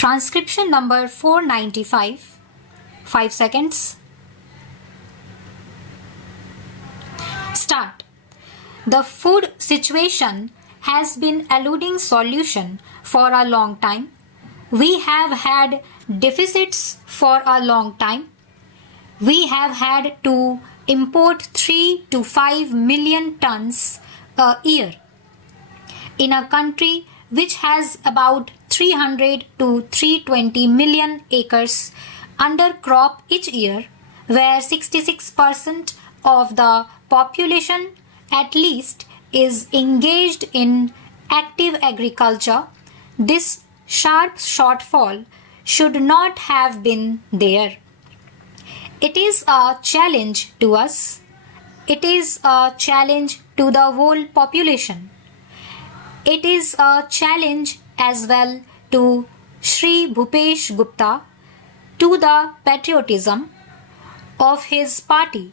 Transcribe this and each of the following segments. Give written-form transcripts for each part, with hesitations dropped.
Transcription number 495. 5 seconds. Start. The food situation has been eluding solution for a long time. We have had deficits for a long time. We have had to import 3 to 5 million tons a year. In a country which has about 300 to 320 million acres under crop each year, where 66% of the population at least is engaged in active agriculture, this sharp shortfall should not have been there. It is a challenge to us. It is a challenge to the whole population. It is a challenge as well to Shri Bhupesh Gupta, to the patriotism of his party,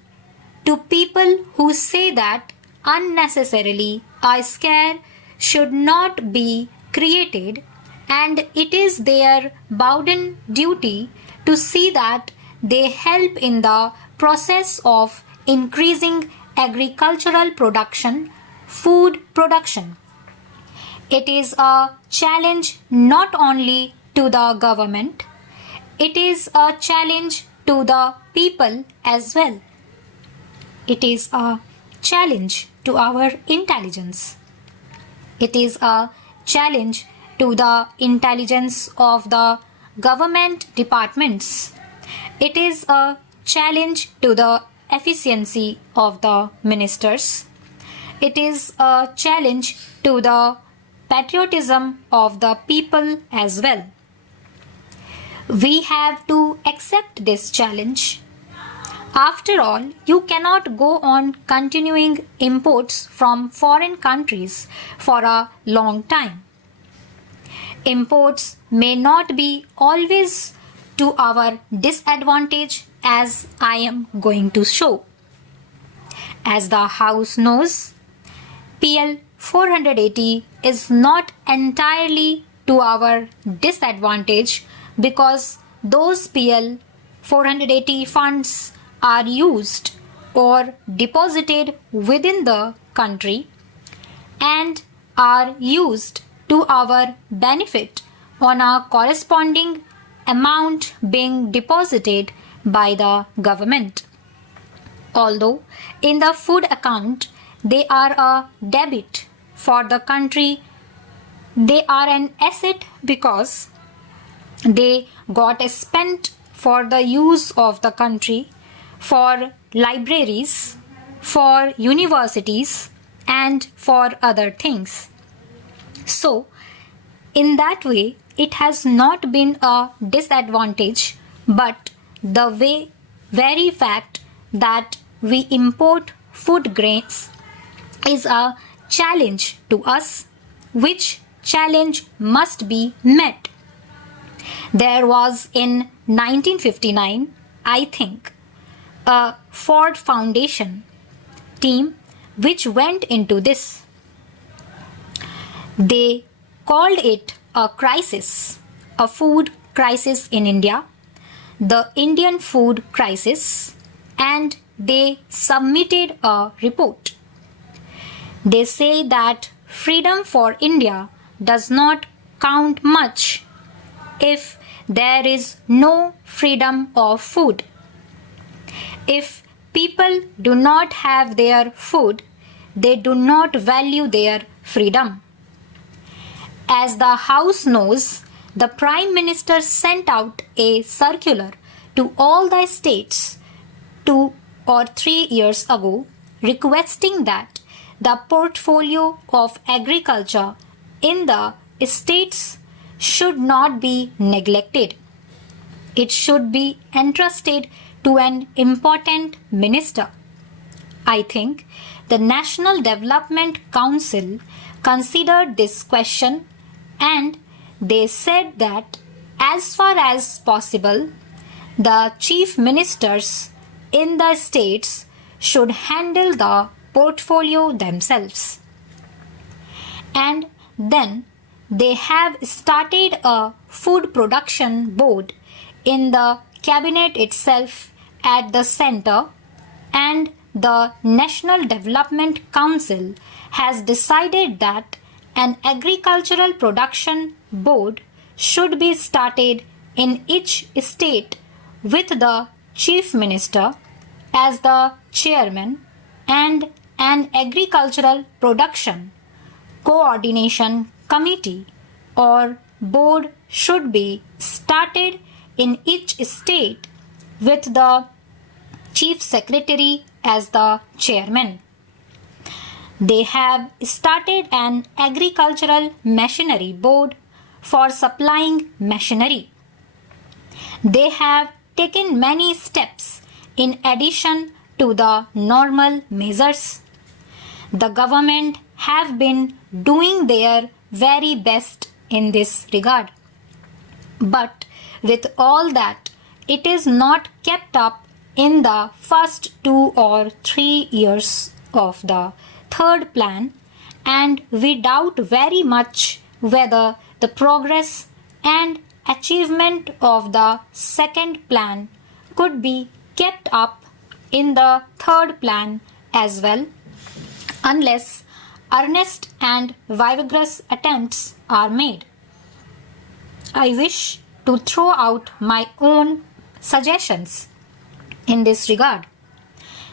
to people who say that unnecessarily a scare should not be created, and it is their bounden duty to see that they help in the process of increasing agricultural production, food production. It is a challenge not only to the government, it is a challenge to the people as well. It is a challenge to our intelligence. It is a challenge to the intelligence of the government departments. It is a challenge to the efficiency of the ministers. It is a challenge to the patriotism of the people as well. We have to accept this challenge. After all, you cannot go on continuing imports from foreign countries for a long time. Imports may not be always to our disadvantage, as I am going to show. As the House knows, PL 480 is not entirely to our disadvantage because those PL 480 funds are used or deposited within the country and are used to our benefit on a corresponding amount being deposited by the government. Although in the food account they are a debit for the country, they are an asset because they got spent for the use of the country, for libraries, for universities, and for other things. So, in that way, it has not been a disadvantage, but the very fact that we import food grains is a challenge to us, which challenge must be met. There was in 1959, I think, a Ford Foundation team which went into this. They called it a crisis, a food crisis in India, the Indian food crisis, and they submitted a report. They say that freedom for India does not count much if there is no freedom of food. If people do not have their food, they do not value their freedom. As the House knows, the Prime Minister sent out a circular to all the states 2 or 3 years ago requesting that the portfolio of agriculture in the states should not be neglected. It should be entrusted to an important minister. I think the National Development Council considered this question and they said that as far as possible, the chief ministers in the states should handle the portfolio themselves. And then they have started a food production board in the cabinet itself at the center, and the National Development Council has decided that an agricultural production board should be started in each state with the Chief Minister as the chairman, and an agricultural production coordination committee or board should be started in each state with the Chief Secretary as the chairman. They have started an agricultural machinery board for supplying machinery. They have taken many steps in addition to the normal measures. The government have been doing their very best in this regard. But with all that, it is not kept up in the first 2 or 3 years of the third plan, and we doubt very much whether the progress and achievement of the second plan could be kept up in the third plan as well, unless earnest and vigorous attempts are made. I wish to throw out my own suggestions in this regard.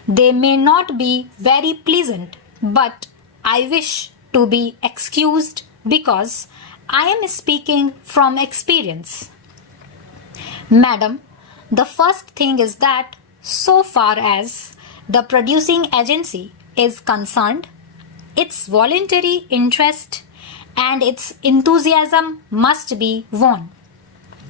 They may not be very pleasant, but I wish to be excused because I am speaking from experience. Madam, the first thing is that so far as the producing agency is concerned, its voluntary interest and its enthusiasm must be won.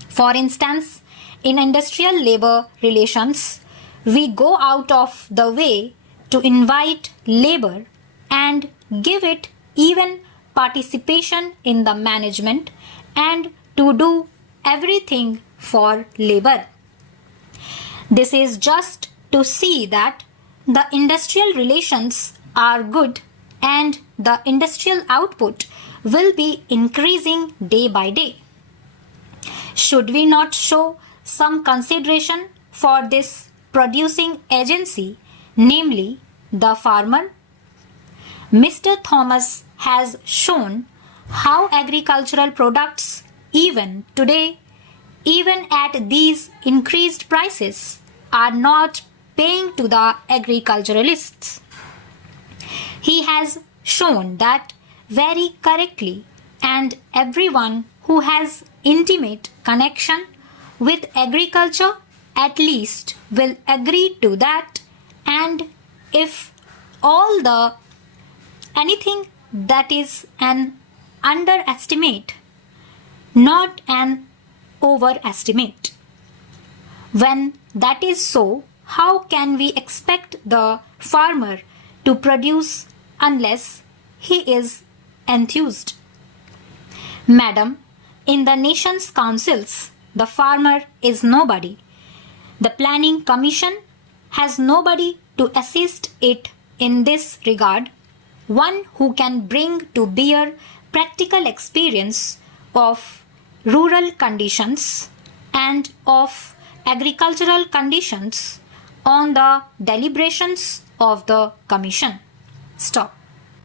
For instance, in industrial labor relations, we go out of the way to invite labor and give it even participation in the management and to do everything for labor. This is just to see that the industrial relations are good and the industrial output will be increasing day by day. Should we not show some consideration for this producing agency, namely the farmer? Mr. Thomas has shown how agricultural products even today, even at these increased prices, are not paying to the agriculturalists. He has shown that very correctly, and everyone who has intimate connection with agriculture at least will agree to that, and if all the anything that is an underestimate, not an overestimate. When that is so, how can we expect the farmer to produce unless he is enthused? Madam, in the nation's councils, the farmer is nobody. The planning commission has nobody to assist it in this regard, one who can bring to bear practical experience of rural conditions and of agricultural conditions on the deliberations of the commission. Stop.